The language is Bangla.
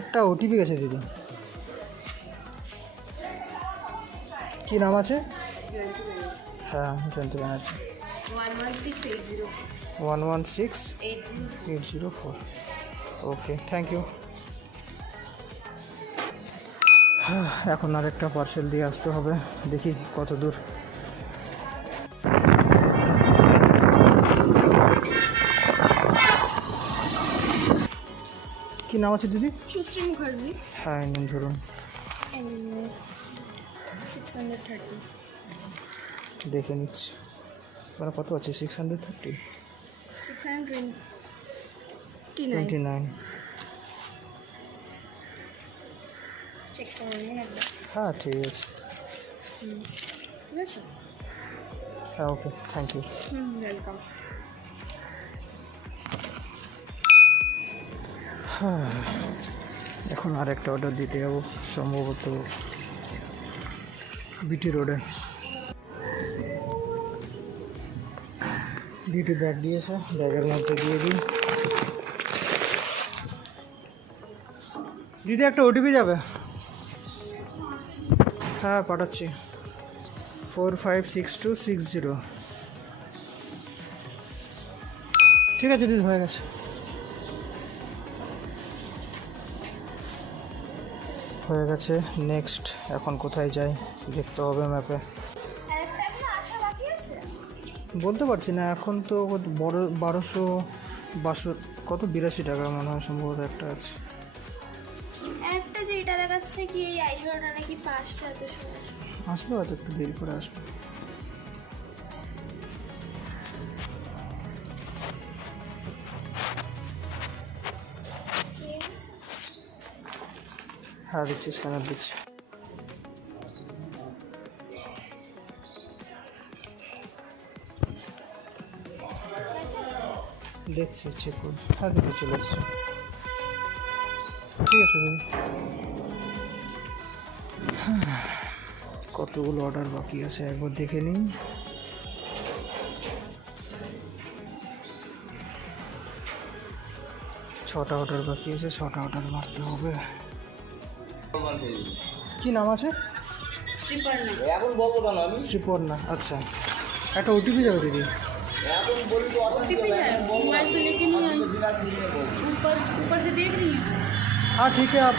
একটা ওটিপি গেছে দিদি। কি নাম আছে? হ্যাঁ Jayanti Banerjee. 116804। Okay thank you. এখন আরেকটা পার্সেল দিয়ে আসতে হবে, দেখি কত দূর। কি নাম আছে দিদি? সুশ্রী মুখার্জি। হ্যাঁ নিন ধরুন। 630। দেখে নিচ্ছি মানে কত আছে। 630 629। চেক করে নিন একবার। হ্যাঁ ঠিক আছে। ঠিক আছে। হ্যাঁ ওকে থ্যাংক ইউ। ওয়েলকাম। হ্যাঁ এখন আর একটা অর্ডার দিতে যাবো, সম্ভবত বিটি রোডে। বিটি ব্যাগ দিয়েছে, ব্যাগের মধ্যে দিয়ে দিই। দিদি একটা ওটিপি যাবে। হ্যাঁ পাঠাচ্ছি। 456260। ঠিক আছে দিদি, হয়ে গেছে। হয়ে গেছে। নেক্সট এখন কোথায় যাই দেখতে হবে ম্যাপে। বলতে পারছি না এখন তো। বড় 1200 কত 82 টাকা মনে হয় সম্ভবত একটা আছে। একটা যে এটা দেখাচ্ছে কি এই আইশ্যাডোটা নাকি 5টা এত সময় আসবে, হয়তো একটু দেরি করে আসবে। হ্যাঁ দিচ্ছি, স্ক্যানার দিচ্ছি। দেখছি চেক করুন। হ্যাঁ দিদি চলে এসছে। ঠিক আছে দিদি। কতগুলো অর্ডার বাকি আছে একবার দেখে নিই। ছটা অর্ডার বাকি আছে, 6টা অর্ডার মারতে হবে। কি নাম আছে? শ্রীপর্ণা। আচ্ছা একটা ওটিপি যাবে দিদি। मोबाइल तो लेके नहीं आई, ऊपर ऊपर से देख रही है। हाँ ठीक है आप